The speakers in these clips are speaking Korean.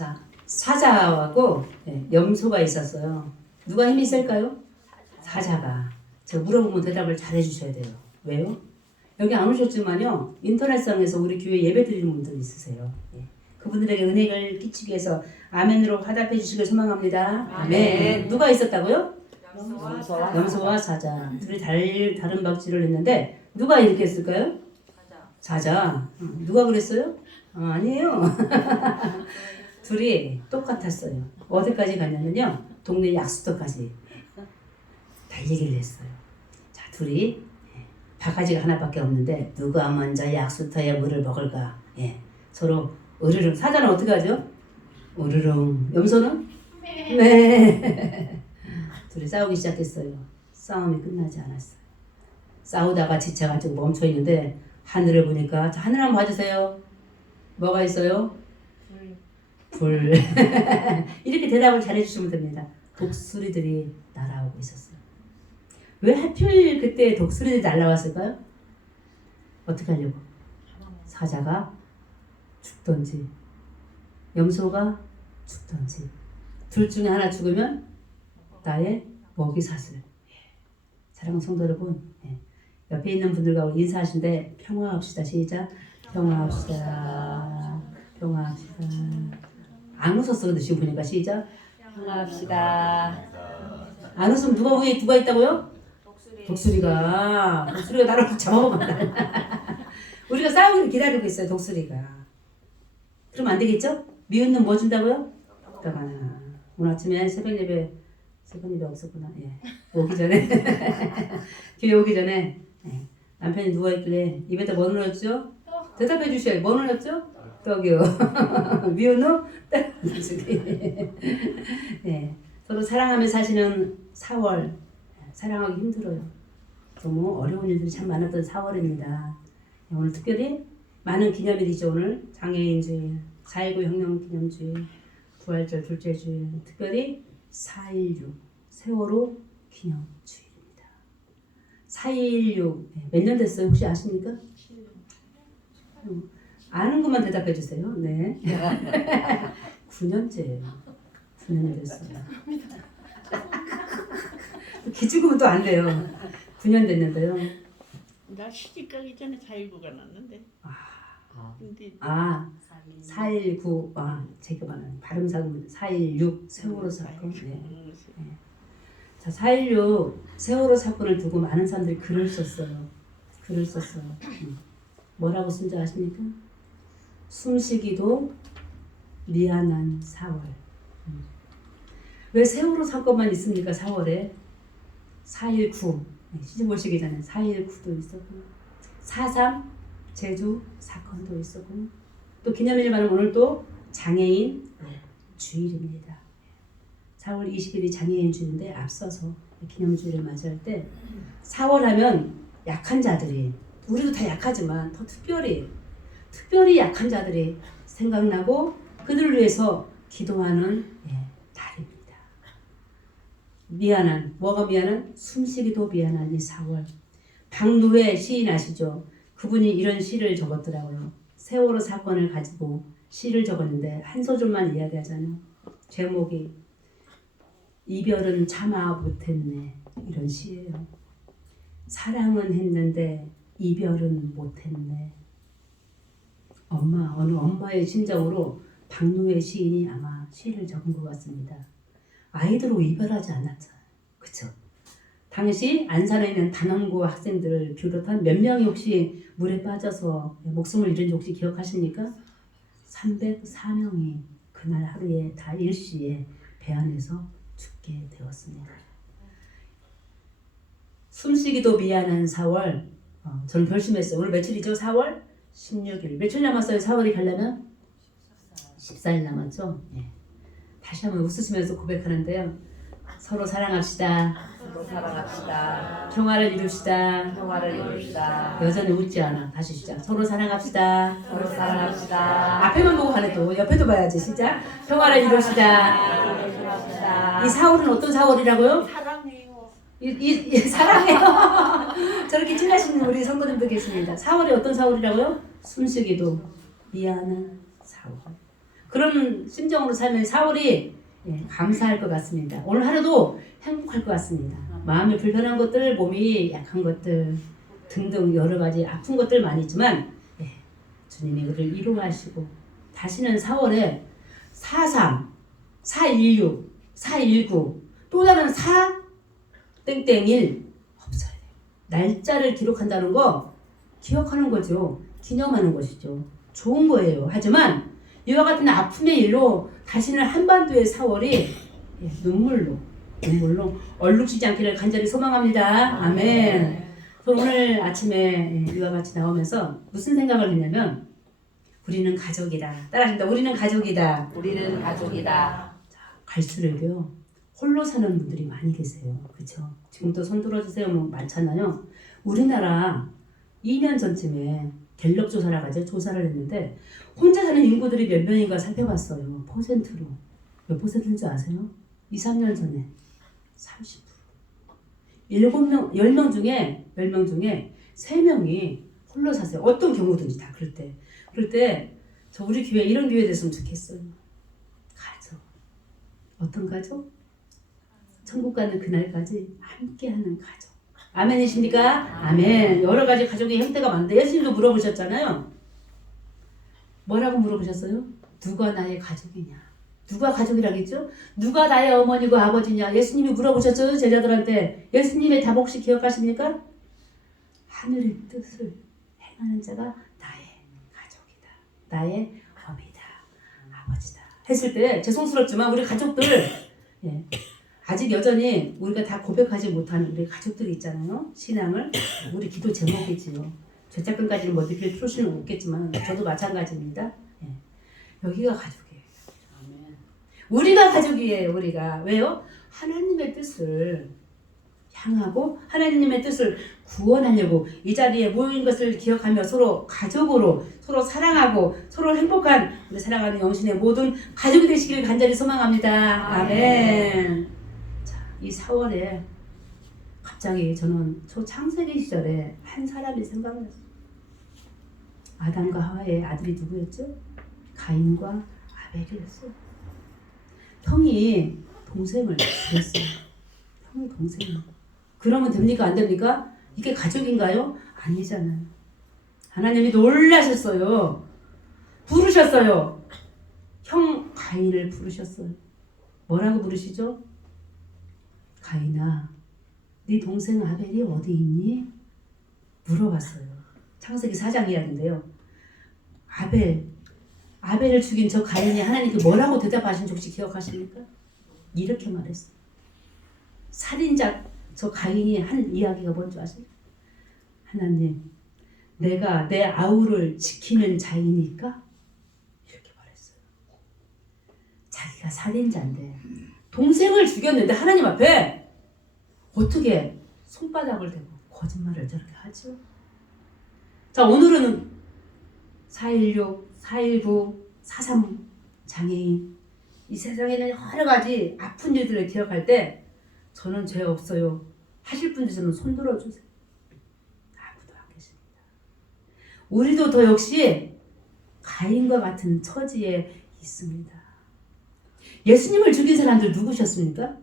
자, 사자하고 염소가 있었어요. 누가 힘이 셀까요? 사자가. 제가 물어보면 대답을 잘 해주셔야 돼요. 왜요? 여기 안 오셨지만요. 인터넷상에서 우리 교회 예배 드리는 분들 있으세요. 그분들에게 은혜를 끼치기 위해서 아멘으로 화답해 주시길 소망합니다. 아멘. 누가 있었다고요? 염소와 사자. 둘이 다른 박질을 했는데 누가 이렇게 했을까요? 사자. 누가 그랬어요? 아니에요. 둘이 똑같았어요. 어디까지 갔냐면요. 동네 약수터까지 달리기를 했어요. 자, 둘이 바가지가 하나밖에 없는데 누가 먼저 약수터에 물을 먹을까? 서로 으르릉. 사자는 어떻게 하죠? 으르릉. 염소는? 네. 둘이 싸우기 시작했어요. 싸움이 끝나지 않았어요. 싸우다가 지쳐가지고 멈춰있는데 하늘을 보니까, 자, 하늘 한번 봐주세요. 뭐가 있어요? 불. 이렇게 대답을 잘해주시면 됩니다. 독수리들이 날아오고 있었어요. 왜 하필 그때 독수리들이 날아왔을까요? 어떻게 하려고? 사자가 죽던지 염소가 죽던지 둘 중에 하나 죽으면 나의 먹이 사슬. 사랑하는 성도 여러분, 옆에 있는 분들과 우리 인사하신데 평화합시다. 시작. 평화합시다. 평화합시다. 안 웃었어. 근데 지금 보니까 시작. 평화합시다. 안 웃으면 누가 있다고요? 독수리가 나를 잡아먹었다. 우리가 싸우기를 기다리고 있어요. 독수리가. 그러면 안 되겠죠? 미운 놈 뭐 준다고요? 떡하나. 오늘 아침에 새벽 예배 없었구나. 오기 전에 교회 오기 전에 남편이 누워 있길래 입에다 뭐 넣었죠? 대답해 주셔요. 뭐 넣었죠? 떡이요. 미운 놈? 떡. 서로 사랑하며 사시는 4월. 사랑하기 힘들어요. 너무 어려운 일들이 참 많았던 4월입니다. 오늘 특별히 많은 기념일이죠. 오늘 장애인주일, 4.19 혁명기념주일, 부활절 둘째 주일, 특별히 4.16 세월호 기념주일입니다. 4.16 몇 년 됐어요? 혹시 아십니까? 아는 것만 대답해 주세요. 네. 9년째예요. 9년이 됐어요. 기죽으면 또 안 돼요. 9년 됐는데요. 나 시집 가기 전에 4.19가 났는데. 근데 4.19 제가 말하는 발음상은 4.16 세월호 사건. 자, 4.16 세월호 사건을 두고 많은 사람들이 글을 썼어요. 뭐라고 쓴지 아십니까? 숨쉬기도 미안한 4월. 왜 세월호 사건만 있습니까? 4월에 4.19 시집 오시기 전에 4.19도 있었고 4.3 제주 사건도 있었고 또 기념일만 오늘 또 장애인 주일입니다. 4월 20일이 장애인 주일인데 앞서서 기념주일을 맞이할 때 4월 하면 약한 자들이 우리도 다 약하지만 더 특별히 약한 자들이 생각나고 그들을 위해서 기도하는 달입니다. 미안한, 뭐가 미안한? 숨쉬기도 미안한 이 4월. 박노해 시인 아시죠? 그분이 이런 시를 적었더라고요. 세월호 사건을 가지고 시를 적었는데 한 소절만 이야기하자면 제목이 이별은 참아 못했네 이런 시예요. 사랑은 했는데 이별은 못했네. 어느 엄마의 심정으로 박노해 시인이 아마 시를 적은 것 같습니다. 아이들로 이별하지 않았잖아요. 그쵸? 당시 안산에 있는 단원고 학생들을 비롯한 몇 명이 혹시 물에 빠져서 목숨을 잃은지 혹시 기억하십니까? 304명이 그날 하루에 다 일시에 배 안에서 죽게 되었습니다. 숨쉬기도 미안한 4월. 저는 결심했어요. 오늘 며칠이죠? 4월 16일. 며칠 남았어요? 4월이 가려면? 14일 남았죠? 다시 한번 웃으시면서 고백하는데요. 서로 사랑합시다. 평화를 이룹시다. 여전히 웃지 않아. 다시 시작. 서로 사랑합시다. 앞에만 보고 가네 또. 옆에도 봐야지. 시작. 평화를 이룹시다. 이 4월은 어떤 4월이라고요? 사랑해요. 사랑해요. 저렇게 찔하시는 우리 성도님도 계십니다. 4월이 어떤 4월이라고요? 숨쉬기도 미안한 4월. 그런 심정으로 살면 4월이 감사할 것 같습니다. 오늘 하루도 행복할 것 같습니다. 마음이 불편한 것들, 몸이 약한 것들 등등 여러 가지 아픈 것들 많이 있지만 주님이 그를 이루하시고 다시는 4월에 43, 416, 419 또 다른 4 땡땡일 없어야 돼요. 날짜를 기록한다는 거 기억하는 거죠. 기념하는 것이죠. 좋은 거예요. 하지만 이와 같은 아픔의 일로 다시는 한반도의 4월이 눈물로 얼룩지지 않기를 간절히 소망합니다. 아멘. 오늘 아침에 이와 같이 나오면서 무슨 생각을 했냐면 우리는 가족이다. 따라합니다. 우리는 가족이다. 우리는 가족이다. 갈수록요 홀로 사는 분들이 많이 계세요. 그렇죠? 지금도 손 들어주세요. 뭐 많잖아요. 우리나라 2년 전쯤에 갤럽 조사를 가지고 조사를 했는데 혼자 사는 인구들이 몇 명인가 살펴봤어요. 퍼센트로. 몇 퍼센트인지 아세요? 2, 3년 전에 30%. 10명 중에 3명이 홀로 사세요. 어떤 경우든지 다 그럴 때 저 우리 교회 이런 교회 됐으면 좋겠어요. 가족. 어떤 가족? 천국 가는 그날까지 함께하는 가족. 아멘이십니까? 아멘. 여러 가지 가족의 형태가 많은데 예수님도 물어보셨잖아요. 뭐라고 물어보셨어요? 누가 나의 가족이냐? 누가 가족이라겠죠? 누가 나의 어머니고 아버지냐? 예수님이 물어보셨죠? 제자들한테. 예수님의 답 혹시 기억하십니까? 하늘의 뜻을 행하는 자가 나의 가족이다. 나의 어미다. 아버지다. 했을 때 죄송스럽지만 우리 가족들 아직 여전히 우리가 다 고백하지 못하는 우리 가족들이 있잖아요. 신앙을. 우리 기도 제목이지요. 죄책감까지는 뭐 어떻게 풀 수는 없겠지만 저도 마찬가지입니다. 여기가 가족이에요. 우리가 가족이에요. 우리가. 왜요? 하나님의 뜻을 향하고 하나님의 뜻을 구원하려고 이 자리에 모인 것을 기억하며 서로 가족으로 서로 사랑하고 서로 행복한 우리 사랑하는 영신의 모든 가족이 되시기를 간절히 소망합니다. 아멘. 자, 이 4월에 갑자기 저는 초창세기 시절에 한 사람이 생각났어요. 아담과 하와의 아들이 누구였죠? 가인과 아벨이었어요. 형이 동생을 죽였어요. 형이 동생을. 그러면 됩니까? 안 됩니까? 이게 가족인가요? 아니잖아요. 하나님이 놀라셨어요. 부르셨어요. 형 가인을 부르셨어요. 뭐라고 부르시죠? 가인아, 네 동생 아벨이 어디 있니? 물어봤어요. 창세기 4장 이야기인데요. 아벨을 죽인 저 가인이 하나님께 뭐라고 대답하신지 혹시 기억하십니까? 이렇게 말했어요. 살인자 저 가인이 한 이야기가 뭔지 아세요? 하나님, 내가 내 아우를 지키는 자이니까? 이렇게 말했어요. 자기가 살인자인데 동생을 죽였는데 하나님 앞에 어떻게 손바닥을 대고 거짓말을 저렇게 하죠? 자, 오늘은 4.16, 4.19, 4.3 장애인 이 세상에는 여러 가지 아픈 일들을 기억할 때 저는 죄 없어요 하실 분들 저는 손 들어주세요. 아무도 안 계십니다. 우리도 더 역시 가인과 같은 처지에 있습니다. 예수님을 죽인 사람들 누구셨습니까?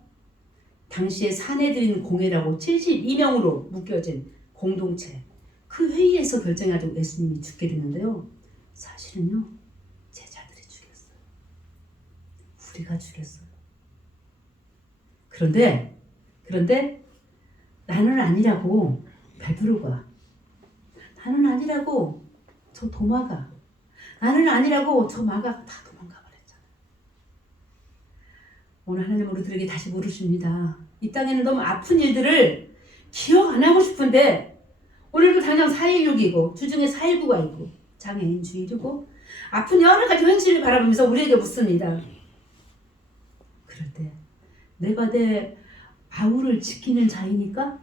당시에 사내들인 공회라고 72명으로 묶여진 공동체 그 회의에서 결정해가지고 예수님이 죽게 됐는데요. 사실은요 제자들이 죽였어요. 우리가 죽였어요. 그런데 나는 아니라고 베드로가, 나는 아니라고 저 도마가, 나는 아니라고 저 마가 다 도망가 버렸잖아요. 오늘 하나님 우리들에게 다시 물으십니다. 이 땅에는 너무 아픈 일들을 기억 안 하고 싶은데 오늘도 당장 4.16이고 주중에 4.19가 있고 장애인 주일이고 아픈 여러 가지 현실을 바라보면서 우리에게 묻습니다. 그럴 때 내가 내 아우를 지키는 자이니까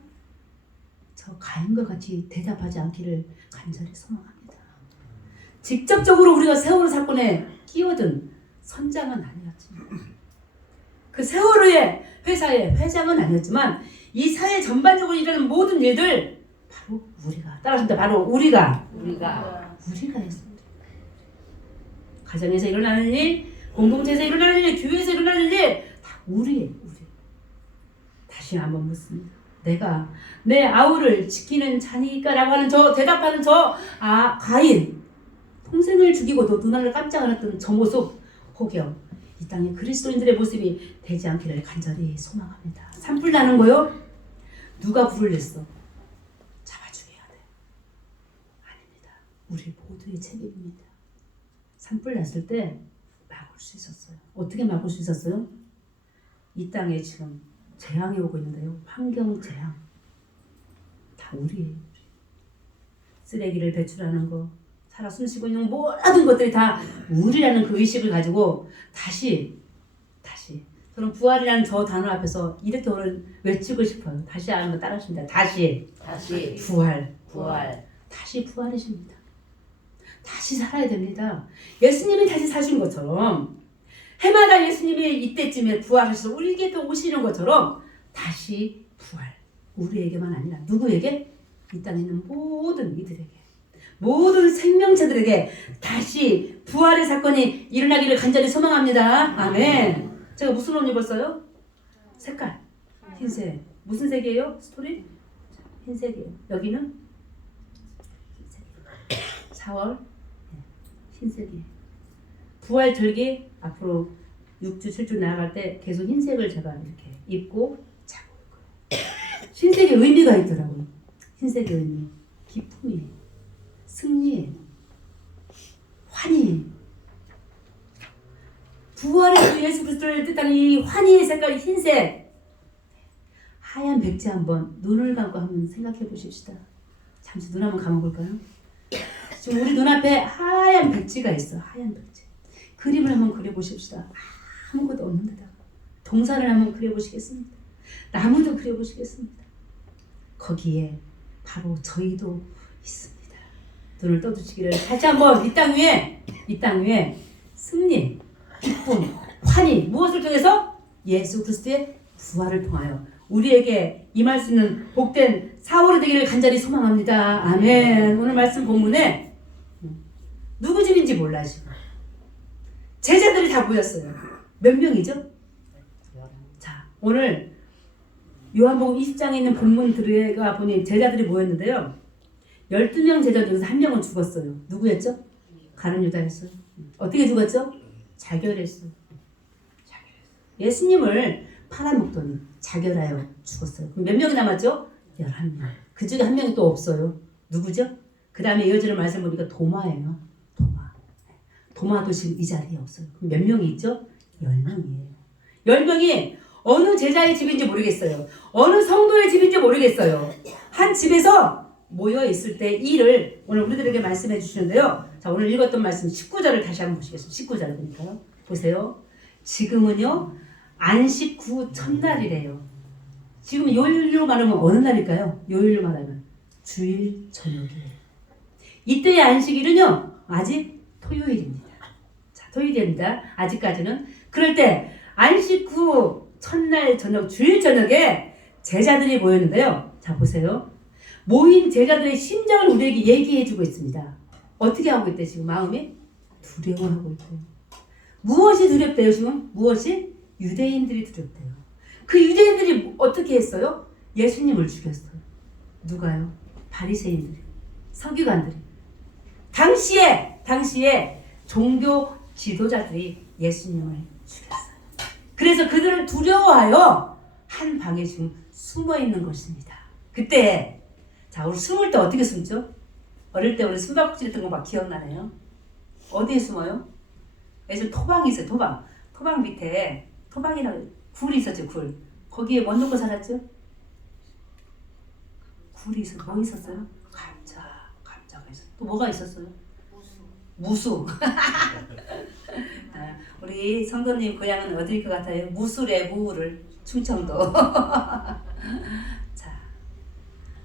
저 가인과 같이 대답하지 않기를 간절히 소망합니다. 직접적으로 우리가 세월호 사건에 끼어든 선장은 아니었지만 그 세월호의 회사의 회장은 아니었지만 이 사회 전반적으로 일어나는 모든 일들 바로 우리가 따라하십니다. 바로 우리가 했습니다. 가정에서 일어나는 일, 공동체에서 일어나는 일, 교회에서 일어나는 일, 다 우리예요. 우리. 다시 한번 묻습니다. 내가 내 아우를 지키는 자니까 라고 하는 대답하는 가인. 동생을 죽이고도 눈알을 깜짝 안 했던 저 모습, 혹여 이 땅에 그리스도인들의 모습이 되지 않기를 간절히 소망합니다. 산불 나는 거요? 누가 불을 냈어? 잡아 죽여야 돼. 아닙니다. 우리 모두의 책임입니다. 산불 났을 때 막을 수 있었어요. 어떻게 막을 수 있었어요? 이 땅에 지금 재앙이 오고 있는데요. 환경 재앙. 다 우리예요. 쓰레기를 배출하는 거, 살아 숨쉬고 있는 모든 것들이 다 우리라는 그 의식을 가지고 다시 저는 부활이라는 저 단어 앞에서 이렇게 오늘 외치고 싶어요. 다시 한번 따라하십니다. 다시 부활. 다시 부활이십니다. 다시 살아야 됩니다. 예수님이 다시 사신 것처럼 해마다 예수님이 이때쯤에 부활하셔서 우리에게 또 오시는 것처럼 다시 부활. 우리에게만 아니라 누구에게? 이 땅에 있는 모든 이들에게, 모든 생명체들에게 다시 부활의 사건이 일어나기를 간절히 소망합니다. 아멘. 제가 무슨 옷 입었어요? 색깔 흰색. 무슨 색이에요? 스토리? 흰색이에요. 여기는 4월 흰색이에요. 부활 절기 앞으로 6주 7주 나아갈 때 계속 흰색을 제가 이렇게 입고 자고 올 거예요. 흰색의 의미가 있더라고요. 흰색의 의미, 기쁨이에요. 승리예요. 환희. 부활의 주 예수 그리스도를 뜻하는 이 환희의 색깔이 흰색. 하얀 백지 한번 눈을 감고 한번 생각해 보십시다. 잠시 눈 한번 감아볼까요? 지금 우리 눈앞에 하얀 백지가 있어. 하얀 백지. 그림을 한번 그려보십시다. 아무것도 없는 데다가 동산을 한번 그려보시겠습니다. 나무도 그려보시겠습니다. 거기에 바로 저희도 있습니다. 눈을 떠주시기를 다시 한번 이 땅 위에 승리, 기쁨, 환희, 무엇을 통해서? 예수 그리스도의 부활을 통하여 우리에게 임할 수 있는 복된 4월이 되기를 간절히 소망합니다. 아멘. 오늘 말씀 본문에 누구 집인지 몰라 지금. 제자들이 다 모였어요. 몇 명이죠? 자, 오늘 요한복음 20장에 있는 본문 들어가 보니 제자들이 모였는데요. 12명 제자 중에서 한 명은 죽었어요. 누구였죠? 가룟 유다였어요. 어떻게 죽었죠? 자결했어요. 예수님을 팔아먹더니 자결하여 죽었어요. 그럼 몇 명이 남았죠? 11명. 그 중에 한 명이 또 없어요. 누구죠? 그 다음에 이어지는 말씀 보니까 도마예요. 도마도 지금 이 자리에 없어요. 그럼 몇 명이 있죠? 10명이에요. 10명이 어느 제자의 집인지 모르겠어요. 어느 성도의 집인지 모르겠어요. 한 집에서 모여 있을 때 일을 오늘 우리들에게 말씀해 주시는데요. 자, 오늘 읽었던 말씀 19절을 다시 한번 보시겠습니다. 19절 보니까요. 보세요. 지금은요 안식 후 첫날이래요. 지금 요일로 말하면 어느 날일까요? 요일로 말하면 주일 저녁이에요. 이때의 안식일은요 아직 토요일입니다. 자, 토요일입니다. 아직까지는. 그럴 때 안식 후 첫날 저녁 주일 저녁에 제자들이 모였는데요. 자, 보세요. 모인 제자들의 심정을 우리에게 얘기해주고 있습니다. 어떻게 하고 있대 지금 마음이? 두려워하고 있대요. 무엇이 두렵대요 지금? 무엇이? 유대인들이 두렵대요. 그 유대인들이 어떻게 했어요? 예수님을 죽였어요. 누가요? 바리새인들이, 서기관들이. 당시에 종교 지도자들이 예수님을 죽였어요. 그래서 그들을 두려워하여 한 방에 지금 숨어 있는 것입니다. 그때 자, 우리 숨을 때 어떻게 숨죠? 어릴 때 우리 숨바꼭질 했던 거 막 기억나네요. 어디에 숨어요? 예전 토방이 있어요. 토방 밑에 토방이라고 굴이 있었죠. 굴. 거기에 뭐 넣고 살았죠? 굴이 있었어요. 뭐 있었어요? 감자가 있었어요. 또 뭐가 있었어요? 무수. 우리 성도님 고향은 어디일 것 같아요? 무술의 무를 충청도. 자,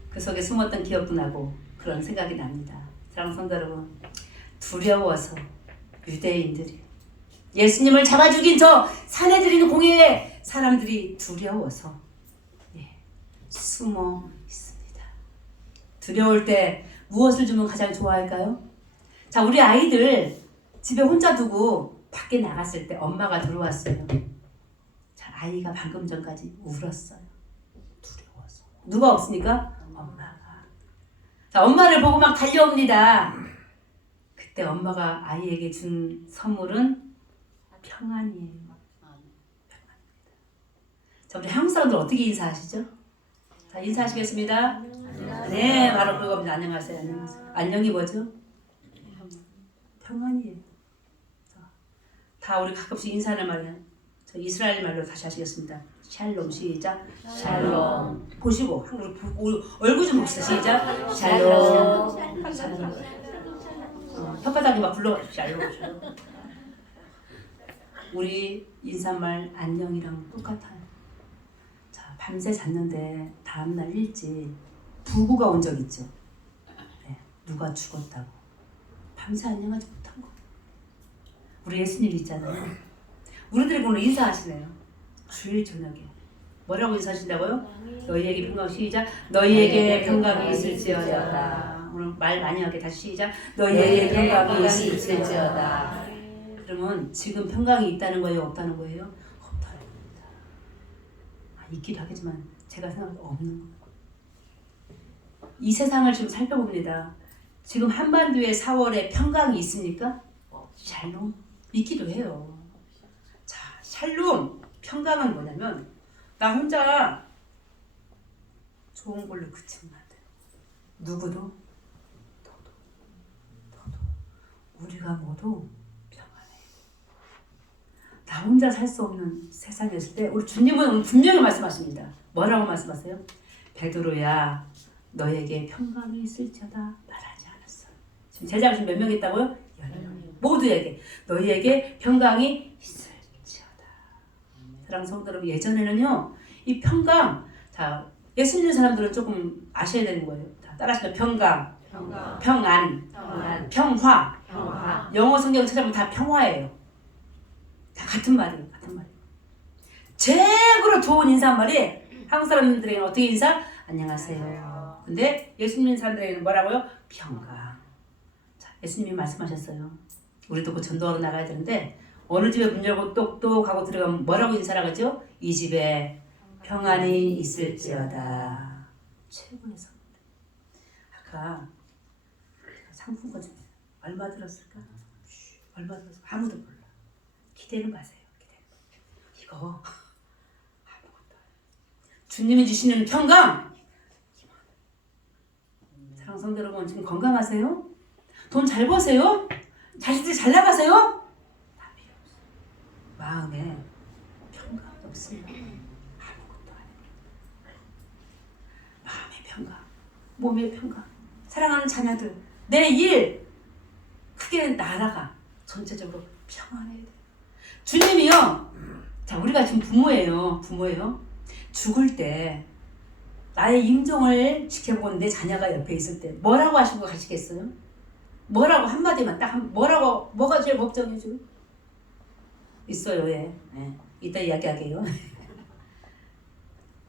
그 속에 숨었던 기억도 나고 그런 생각이 납니다. 사랑하는 성도 여러분, 두려워서 유대인들이 예수님을 잡아 죽인 저 산에 들이는 공회의 사람들이 두려워서 숨어 있습니다. 두려울 때 무엇을 주면 가장 좋아할까요? 자, 우리 아이들 집에 혼자 두고 밖에 나갔을 때 엄마가 들어왔어요. 자, 아이가 방금 전까지 울었어요. 두려워서. 누가 없으니까? 엄마가. 자, 엄마를 보고 막 달려옵니다. 그때 엄마가 아이에게 준 선물은 평안이에요. 자, 우리 한국 사람들 어떻게 인사하시죠? 자, 인사하시겠습니다. 네, 바로 그겁니다. 안녕하세요. 안녕하세요. 안녕이 뭐죠? 평안이에요. 다 우리 가끔씩 인사하는 말이에요. 저 이스라엘 말로 다시 하시겠습니다. 샬롬 시작. 샬롬. 보시고 한국으로 얼굴 좀 봅시다. 시작. 샬롬. 혓바닥이 막 불러. 샬롬. 우리 인사말 안녕이랑 똑같아요. 자, 밤새 잤는데 다음날 일찍 부고가 온 적 있죠. 네, 누가 죽었다고 밤새 안녕하지 못한 거. 우리 예수님 있잖아요. 우리들에게 오늘 인사하시네요. 주일 저녁에 뭐라고 인사하신다고요? 너희에게 평강 시작. 너희에게 평강이 있을지어다. 오늘 말 많이 하게 다시 시작. 너희에게 평강이 있을지어다. 그러면 지금 평강이 있다는 거예요? 없다는 거예요? 없다는 겁니다. 있기도 하겠지만 제가 생각해도 없는 거예요. 이 세상을 지금 살펴봅니다. 지금 한반도의 4월에 평강이 있습니까? 샬롬 있기도 해요. 자, 샬롬 평강은 뭐냐면 나 혼자 좋은 걸로 그치면 안 돼요. 누구도 너도 우리가 모두 나 혼자 살 수 없는 세상에 있을 때 우리 주님은 분명히 말씀하십니다. 뭐라고 말씀하세요? 베드로야 너에게 평강이 있을지어다 말하지 않았어. 지금 제자가 지금 몇 명 있다고요? 10명. 모두에게 너희에게 평강이 있을지어다. 사랑하는 성도 여러분, 예전에는요 이 평강, 자 예수 믿는 사람들은 조금 아셔야 되는 거예요. 자, 따라하시면 평강, 평안, 평화. 영어 성경 찾아보면 다 평화예요. 다 같은 말이에요. 같은 말이에요. 최고로 좋은 인사말이 한국 사람들에게는 어떻게 인사? 안녕하세요. 근데 예수 믿는 사람들에게는 뭐라고요? 평강. 자, 예수님이 말씀하셨어요. 우리도 그 전도하러 나가야 되는데 어느 집에 문 열고 똑똑하고 들어가면 뭐라고 인사를 하죠? 이 집에 평안이 있을지어다. 최고의 선물. 아까 상품권 중에 얼마 들었을까? 얼마 들었을까? 아무도 몰라. 기대는 마세요. 이거 아무것도 주님이 주시는 평강. 사랑하는 성도 여러분, 지금 건강하세요? 돈 잘 버세요? 자식들 잘 나가세요? 다 필요 없어요. 마음에 평강이 없으면 아무것도 아니에요. 마음의 평강, 몸의 평강, 사랑하는 자녀들, 내 일, 크게 나라가 전체적으로 평안해야 돼요. 주님이요. 자, 우리가 지금 부모예요. 죽을 때 나의 임종을 지켜보는 내 자녀가 옆에 있을 때 뭐라고 하시고 가시겠어요? 뭐라고 한마디만 딱 뭐라고 뭐가 제일 걱정이죠? 있어요. 예. 네. 이따 이야기하게요.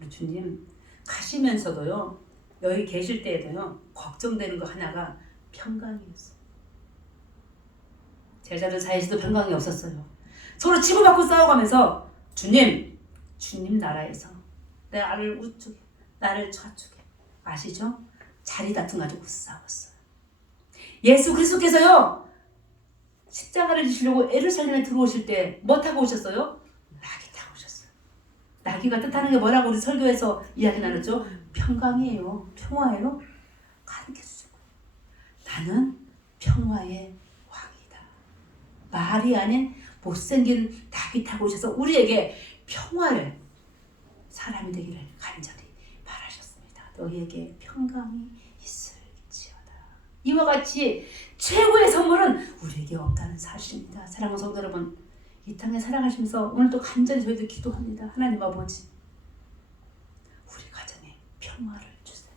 우리 주님 가시면서도요. 여기 계실 때에도요. 걱정되는 거 하나가 평강이었어요. 제자들 사이에서도 평강이 없었어요. 서로 치고받고 싸워가면서 주님 나라에서 나를 우측에 나를 좌측에 아시죠? 자리 다툼 가지고 싸웠어요. 예수 그리스도께서요 십자가를 지시려고 예루살렘에 들어오실 때 뭐 타고 오셨어요? 나귀 타고 오셨어요. 나귀가 뜻하는 게 뭐라고 우리 설교에서 이야기 나눴죠? 평강이에요. 평화예요. 가르쳐주죠. 나는 평화의 왕이다. 말이 아닌 못생긴 닭이 타고 오셔서 우리에게 평화를 사람이 되기를 간절히 바라셨습니다. 너희에게 평강이 있을지어다. 이와 같이 최고의 선물은 우리에게 없다는 사실입니다. 사랑하는 성도 여러분, 이 땅에 살아가시면서 오늘도 간절히 저희도 기도합니다. 하나님 아버지, 우리 가정에 평화를 주세요.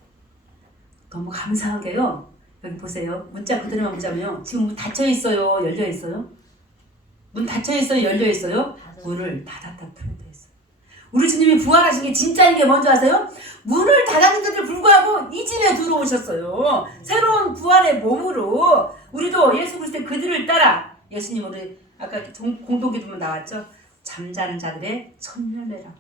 너무 감사하게요. 여기 보세요. 문자 그대로만 보자면요. 지금 문 닫혀 있어요? 열려 있어요? 문 닫혀 있어요? 열려 있어요? 문을 닫았다고 표현되어 있어요. 우리 주님이 부활하신 게 진짜인 게 뭔지 아세요? 문을 닫았는데도 불구하고 이 집에 들어오셨어요. 새로운 부활의 몸으로 우리도 예수 그리스도의 그들을 따라 예수님 우리 아까 공동기도문 나왔죠? 잠자는 자들의 천열매라.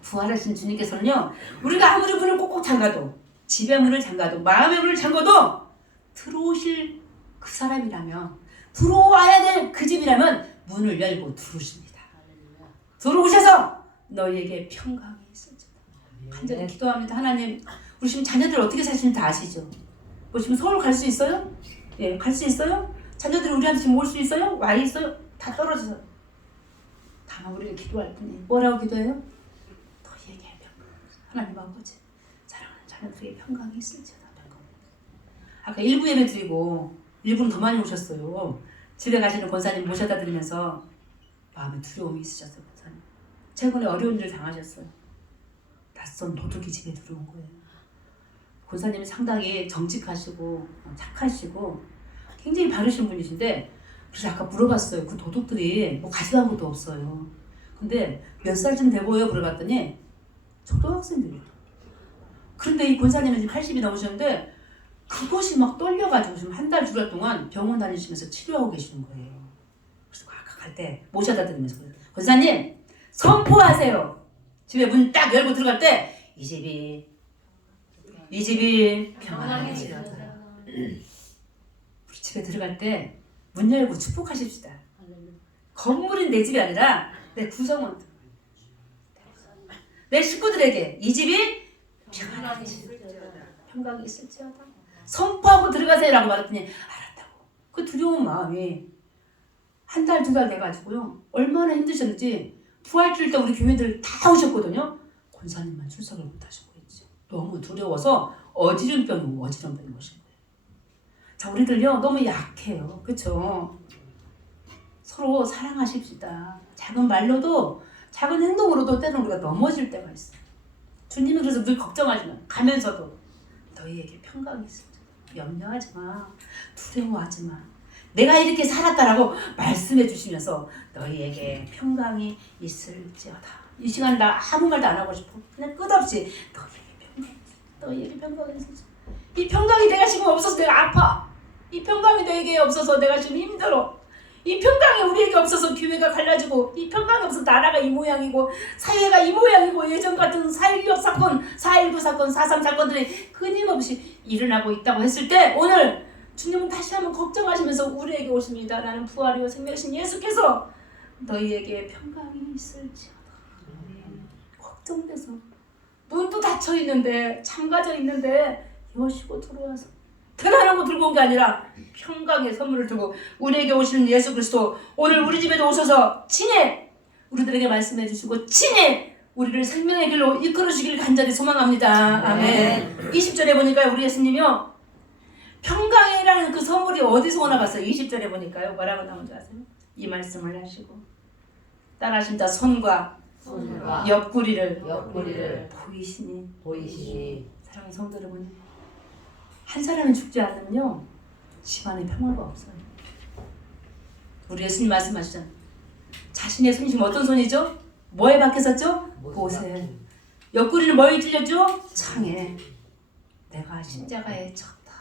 부활하신 주님께서는요, 우리가 아무리 문을 꼭꼭 잠가도, 집의 문을 잠가도, 마음의 문을 잠가도 들어오실 그 사람이라면, 들어와야 될 그 집이라면 문을 열고 들어오십니다. 들어오셔서 너희에게 평강이 있을지어다. 간절히 기도합니다. 하나님, 우리 지금 자녀들 어떻게 사시는지 다 아시죠? 뭐 지금 서울 갈 수 있어요? 예, 갈 수 있어요? 자녀들이 우리한테 지금 올 수 있어요? 와 있어요? 다 떨어져서. 다만 우리가 기도할 뿐이에요. 뭐라고 기도해요? 너희에게 평강. 하나님 아버지, 사랑하는 자녀들에게 평강이 있을지어다. 평강. 아까 일부 예배 드리고 일부는 더 많이 오셨어요. 집에 가시는 권사님 모셔다 드리면서 마음에 두려움이 있으셨어요. 권사님. 최근에 어려운 일을 당하셨어요. 낯선 도둑이 집에 들어온 거예요. 권사님이 상당히 정직하시고 착하시고 굉장히 바르신 분이신데, 그래서 아까 물어봤어요. 그 도둑들이 뭐 가져간 것도 없어요. 근데 몇 살쯤 돼 보여? 물어봤더니 초등학생들이에요. 그런데 이 권사님은 지금 80이 넘으셨는데 그것이 막 떨려가지고 지금 한 달 주간 동안 병원 다니시면서 치료하고 계시는 거예요. 그래서 아까 갈 때 모셔다 드리면서 권사님 선포하세요. 집에 문 딱 열고 들어갈 때 이 집이 평안해지리로다. 우리 집에 들어갈 때 문 열고 축복하십시다. 건물은 내 집이 아니라 내 구성원, 내 식구들에게 이 집이 평강이 있을지어다. 선포하고 들어가세요라고 말했더니 알았다고. 그 두려운 마음이 한 달, 두 달 돼가지고요. 얼마나 힘드셨는지 부활주일 때 우리 교회들 다 오셨거든요. 권사님만 출석을 못하시고 있죠. 너무 두려워서 어지럼병이 오신 거예요. 자, 우리들요 너무 약해요. 그렇죠? 서로 사랑하십시다. 작은 말로도 작은 행동으로도 때로는 우리가 넘어질 때가 있어요. 주님은 그래서 늘 걱정하지만 가면서도 너희에게 평강이 있을지어다. 염려하지 마. 두려워하지 마. 내가 이렇게 살았다라고 말씀해 주시면서 너희에게 평강이 있을지어다. 이 시간 나 아무 말도 안 하고 싶어. 그냥 끝없이 너희에게 평강이 있을지어다. 이 평강이 내가 지금 없어서 내가 아파. 이 평강이 내게 없어서 내가 지금 힘들어. 이 평강이 우리에게 없어서 교회가 갈라지고, 이 평강이 없어서 나라가 이 모양이고 사회가 이 모양이고 예전 같은 4.16 사건, 4.19 사건, 4.3 사건들이 끊임없이 일어나고 있다고 했을 때 오늘 주님은 다시 한번 걱정하시면서 우리에게 오십니다. 나는 부활이요 생명이신 예수께서 너희에게 평강이 있을지어다. 걱정돼서 문도 닫혀 있는데 잠가져 있는데 여시고 들어와서 편안한 거 들고 온 게 아니라 평강의 선물을 들고 우리에게 오시는 예수 그리스도, 오늘 우리 집에도 오셔서 친히 우리들에게 말씀해 주시고 친히 우리를 생명의 길로 이끌어 주기를 간절히 소망합니다. 아멘. 20절에 보니까 우리 예수님이요 평강이라는 그 선물이 어디서 오나 봤어요. 20절에 보니까요 뭐라고 나온지 아세요? 이 말씀을 하시고 따라하신 자 손과 옆구리를 보이시니 사랑하는 성도 여러분, 한 사람이 죽지 않으면요 집안에 평화가 없어요. 우리 예수님 말씀하시잖아요. 자신의 손이 지금 어떤 손이죠? 뭐에 박혔었죠? 보세. 옆구리는 뭐에 찔렸죠? 창에. 내가 십자가에 쳤다.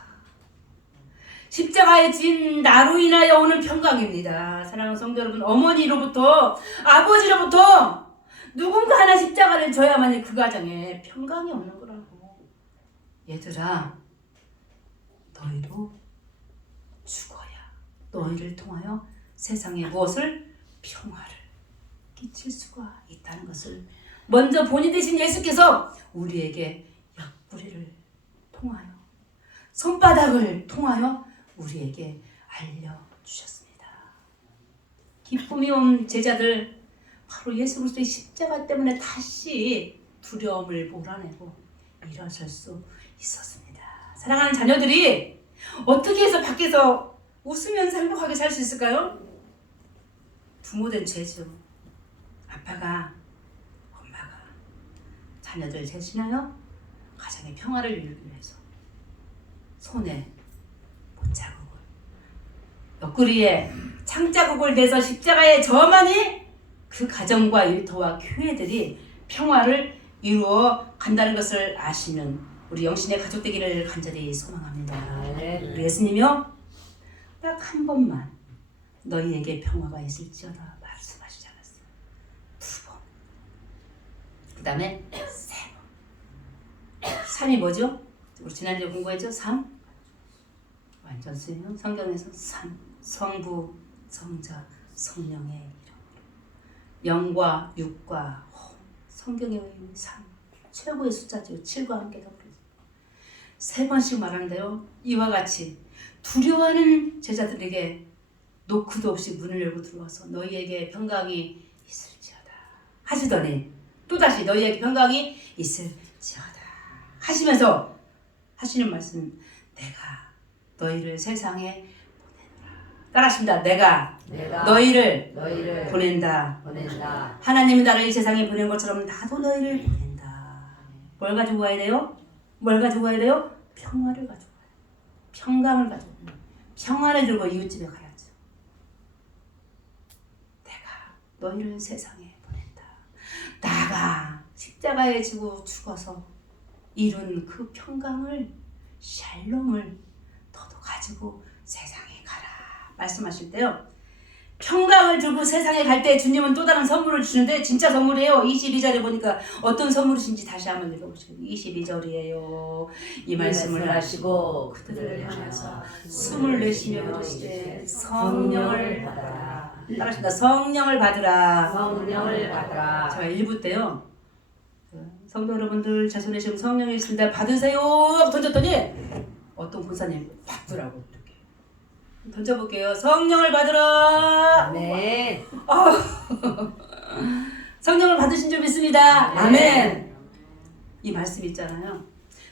십자가에 진 나로 인하여 오는 평강입니다. 사랑하는 성도 여러분, 어머니로부터 아버지로부터 누군가 하나 십자가를 져야만이 그 가정에 평강이 없는 거라고. 얘들아, 너희도 죽어야 너희를 통하여 세상에 무엇을? 평화를 끼칠 수가 있다는 것을 먼저 본이 되신 예수께서 우리에게 옆구리를 통하여 손바닥을 통하여 우리에게 알려주셨습니다. 기쁨이 온 제자들, 바로 예수 그리스도의 십자가 때문에 다시 두려움을 몰아내고 일어설 수 있었습니다. 사랑하는 자녀들이 어떻게 해서 밖에서 웃으면서 행복하게 살 수 있을까요? 부모된 죄죠. 아빠가, 엄마가 자녀들 대신하여 가정의 평화를 이루기 위해서 손에 못자국을, 옆구리에 창자국을 대서 십자가에 저만이 그 가정과 일터와 교회들이 평화를 이루어 간다는 것을 아시는 우리 영신의 가족 되기를 간절히 소망합니다. 우리 예수님이요 딱 한 번만 너희에게 평화가 있을지어다 말씀하시지 않았어요. 2번. 그 다음에 3번. 3이 뭐죠? 우리 지난주에 공부했죠? 3. 완전 쓰요. 성경에서 3. 성부, 성자, 성령의 이름으로. 영과 육과 호. 성경의 의미 3. 최고의 숫자죠. 7과 함께 더불어서. 3번씩 말하는데요. 이와 같이 두려워하는 제자들에게 노크도 없이 문을 열고 들어와서 너희에게 평강이 있을지어다 하시더니 또다시 너희에게 평강이 있을지어다 하시면서 하시는 말씀, 내가 너희를 세상에 보내노라. 따라하십니다. 내가 너희를 보낸다. 하나님이 나를 이 세상에 보낸 것처럼 나도 너희를 보낸다. 뭘 가지고 가야 돼요? 뭘 가지고 가야 돼요? 평화를 가지고 가야 돼요. 평강을 가지고 가야 돼요. 평화를 들고 이웃집에 가야죠. 내가 너희를 세상에 보낸다. 나가 십자가에 지고 죽어서 이룬 그 평강을, 샬롬을 너도 가지고 세상에 가라 말씀하실 때요. 평강을 들고 세상에 갈 때 주님은 또 다른 선물을 주시는데 진짜 선물이에요. 22절에 보니까 어떤 선물이신지 다시 한번 읽어보시죠. 22절이에요. 이 말씀을 하시고 그들을 향해서 숨을 내쉬며 그러시되 성령을 받아라. 따라하십니다. 성령을 받으라. 제가 1부 때요. 성도 여러분들 제 손에 지금 성령이 있습니다. 받으세요 던졌더니 어떤 권사님 받더라고. 던져볼게요. 성령을 받으라. 아멘. 성령을 받으신 줄 믿습니다. 아멘. 이 말씀 있잖아요.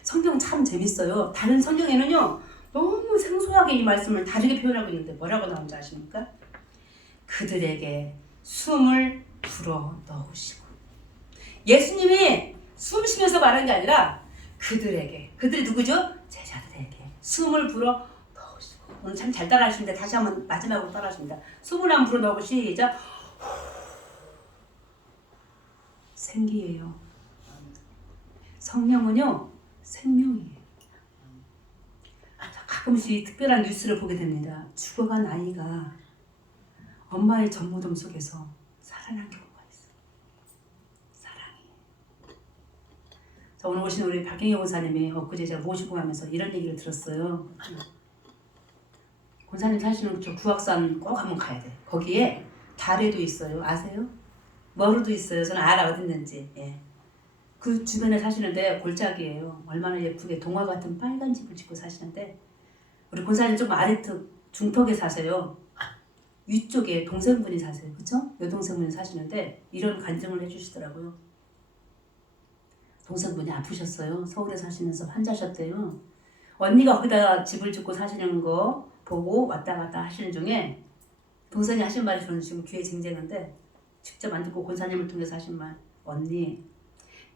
성경 참 재밌어요. 다른 성경에는요 너무 생소하게 이 말씀을 다르게 표현하고 있는데 뭐라고 나오는지 아십니까? 그들에게 숨을 불어 넣으시고. 예수님이 숨 쉬면서 말한 게 아니라 그들이 누구죠? 제자들에게 숨을 불어. 오늘 참 잘 따라하시는데 다시 한번 마지막으로 따라하십니다. 숨을 한번 불어넣고 시작. 생기예요. 성령은요 생명이에요. 가끔씩 특별한 뉴스를 보게 됩니다. 죽어간 아이가 엄마의 전무덤 속에서 살아난 경우가 있어요. 사랑이. 자, 오늘 오신 우리 박경희 권사님이 엊그제 제가 모시고 가면서 이런 얘기를 들었어요. 권사님 사시는 저 구악산 꼭 한번 가야 돼. 거기에 다래도 있어요. 아세요? 머루도 있어요. 저는 알아 어디 있는지. 예. 그 주변에 사시는데 골짜기예요. 얼마나 예쁘게 동화 같은 빨간 집을 짓고 사시는데 우리 권사님 좀 아래턱 중턱에 사세요. 위쪽에 동생분이 사세요. 그렇죠? 여동생분이 사시는데 이런 간증을 해주시더라고요. 동생분이 아프셨어요. 서울에 사시면서 환자셨대요. 언니가 거기다 집을 짓고 사시는 거 보고 왔다 갔다 하시는 중에 동생이 하신 말이 저는 지금 귀에 쟁쟁한데 직접 안 듣고 권사님을 통해서 하신 말. 언니,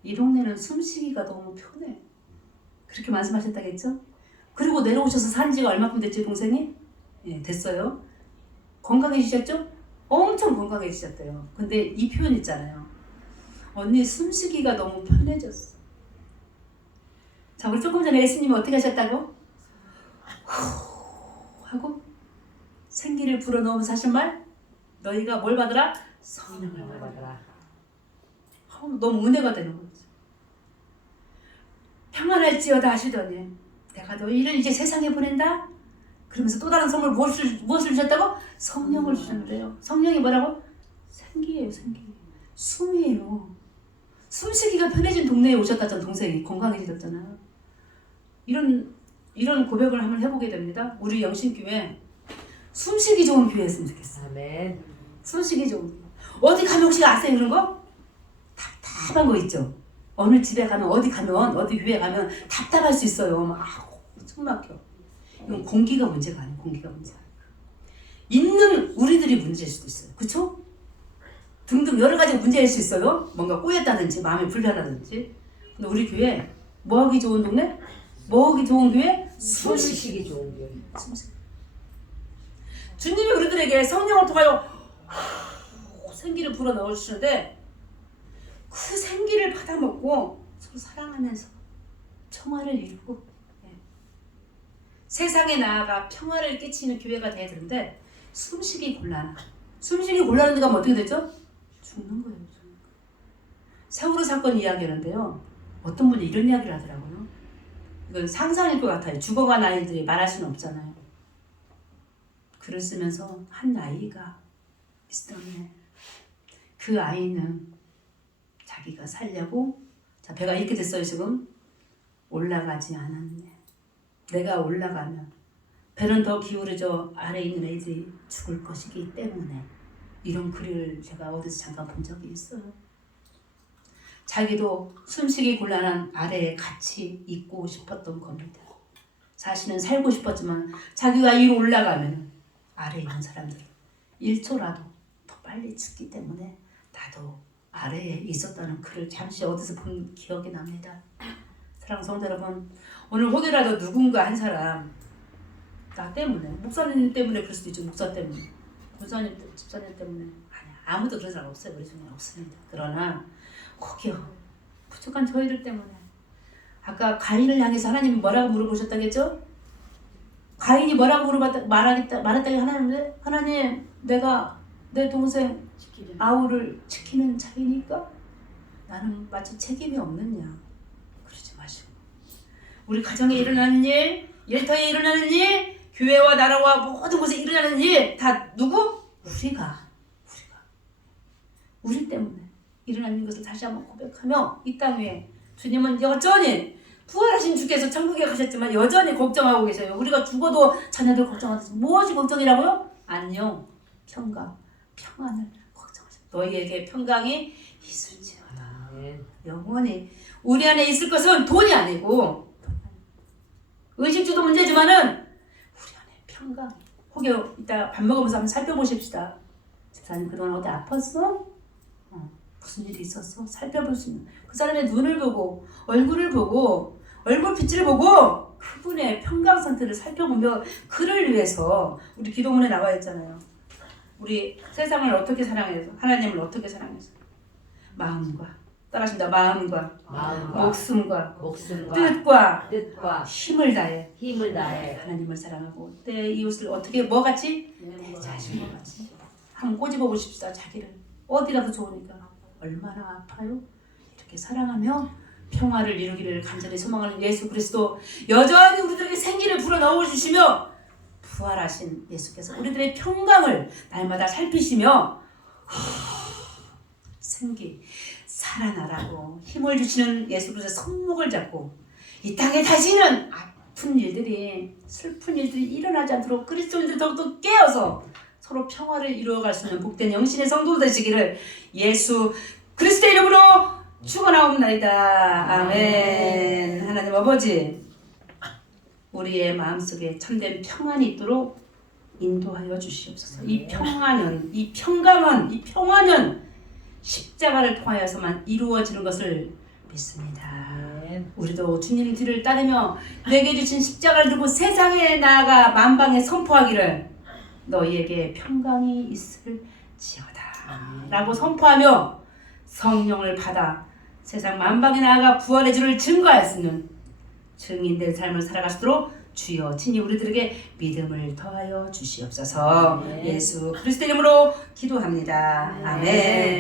이 동네는 숨쉬기가 너무 편해. 그렇게 말씀하셨다겠죠? 그리고 내려오셔서 산 지가 얼마큼 됐지 동생이? 예, 됐어요. 건강해지셨죠? 엄청 건강해지셨대요. 근데 이 표현 있잖아요. 언니 숨쉬기가 너무 편해졌어. 자, 우리 조금 전에 예수님이 어떻게 하셨다고? 하고 생기를 불어넣으면서 하신 말, 너희가 뭘 받으라? 성령을 받으라. 너무 은혜가 되는 거죠. 평안할지어다 하시더니 내가 너희를 이제 세상에 보낸다. 그러면서 또 다른 선물 무엇을 주셨다고? 성령을 주셨는데요. 성령이 뭐라고? 생기예요. 생기. 숨이에요. 숨쉬기가 편해진 동네에 오셨다던 동생이 건강해지셨잖아요. 이런 고백을 한번 해보게 됩니다. 우리 영신교회 숨쉬기 좋은 교회 했으면 좋겠어요. 아멘. 숨쉬기 좋은 교회. 어디 가면 혹시 아세요 그런 거? 답답한 거 있죠. 어느 집에 가면 어디 교회 가면 답답할 수 있어요. 막 숨 막혀. 이건 공기가 문제가 아니에요. 공기가 문제가 아니에요. 있는 우리들이 문제일 수도 있어요. 그렇죠? 등등 여러 가지 문제일 수 있어요. 뭔가 꼬였다든지 마음이 불편하다든지. 근데 우리 교회 뭐하기 좋은 동네? 뭐하기 좋은 교회? 숨쉬기 좋은 교회. 주님이 우리들에게 성령을 통하여 생기를 불어 넣어주시는데 그 생기를 받아먹고 서로 사랑하면서 평화를 이루고 세상에 나아가 평화를 끼치는 교회가 돼야 되는데 숨쉬기 곤란한. 숨쉬기 곤란한 데가 어떻게 되죠? 죽는 거예요. 세월호 사건 이야기하는데요. 어떤 분이 이런 이야기를 하더라고요. 이건 상상일 것 같아요. 죽어간 아이들이 말할 수는 없잖아요. 글을 쓰면서 한 아이가 있었네. 그 아이는 자기가 살려고 자 배가 이렇게 됐어요 지금. 올라가지 않았네. 내가 올라가면 배는 더 기울어져 아래에 있는 애들이 죽을 것이기 때문에 이런 글을 제가 어디서 잠깐 본 적이 있어요. 자기도 숨쉬기 곤란한 아래에 같이 있고 싶었던 겁니다. 자신은 살고 싶었지만 자기가 위로 올라가면 아래에 있는 사람들은 1초라도 더 빨리 죽기 때문에 나도 아래에 있었다는 글을 잠시 어디서 본 기억이 납니다. 사랑하는 성도 여러분, 오늘 혹여라도 누군가 한 사람 나 때문에, 목사님 때문에 그럴 수도 있죠. 목사 때문에, 권사님, 집사님 때문에 아니야. 아무도 그런 사람 없어요. 우리 중에 없습니다. 그러나 혹여 부족한 저희들 때문에 아까 가인을 향해서 하나님이 뭐라고 물어보셨다겠죠? 가인이 뭐라고 말했다고 하나님 내가 내 동생 아우를 지키는 자이니까 나는 마치 책임이 없느냐 그러지 마시고 우리 가정에 일어나는 일, 일터에 일어나는 일, 교회와 나라와 모든 곳에 일어나는 일 다 누구? 우리 때문에 일어나는 것을 다시 한번 고백하며 이 땅 위에 주님은 여전히 부활하신 주께서 천국에 가셨지만 여전히 걱정하고 계세요. 우리가 죽어도 자녀들 걱정하듯이 무엇이 걱정이라고요? 안녕, 평강, 평안을 걱정하셔. 너희에게 평강이 있을지어다. 영원히 우리 안에 있을 것은 돈이 아니고 의식주도 문제지만은 우리 안에 평강이. 혹여 이따 밥 먹으면서 한번 살펴보십시다. 집사님 그동안 어디 아팠어? 무슨 일이 있었어? 살펴볼 수 있는 그 사람의 눈을 보고 얼굴을 보고 얼굴 빛을 보고 그분의 평강 상태를 살펴보며 그를 위해서 우리 기도문에 나와 있잖아요. 우리 세상을 어떻게 사랑해서 하나님을 어떻게 사랑해서 마음과 따라하십니다. 마음과 목숨과 뜻과 힘을 다해 하나님을 사랑하고 내 이웃을 어떻게 뭐같이? 내 자신과 같이 한번 꼬집어 보십시다. 자기를 어디라도 좋으니까 얼마나 아파요? 이렇게 사랑하며 평화를 이루기를 간절히 소망하는 예수 그리스도 여전히 우리들에게 생기를 불어넣어 주시며 부활하신 예수께서 우리들의 평강을 날마다 살피시며 생기 살아나라고 힘을 주시는 예수 그리스도의 손목을 잡고 이 땅에 다시는 아픈 일들이 슬픈 일들이 일어나지 않도록 그리스도인들이 더욱더 깨어서 서로 평화를 이루어갈 수 있는 복된 영신의 성도 되시기를 예수 그리스도의 이름으로 축원하옵나이다. 아멘. 하나님 아버지 우리의 마음속에 참된 평안이 있도록 인도하여 주시옵소서. 이 평안은 이 평강은 이 평안은 십자가를 통하여서만 이루어지는 것을 믿습니다. 우리도 주님 뒤를 따르며 내게 주신 십자가를 들고 세상에 나아가 만방에 선포하기를 너희에게 평강이 있을지어다 라고 선포하며 성령을 받아 세상 만방에 나아가 부활의 주를 증거하였으는 증인된 삶을 살아가시도록 주여 친히 우리들에게 믿음을 더하여 주시옵소서. 예수 그리스도 이름으로 기도합니다. 아멘.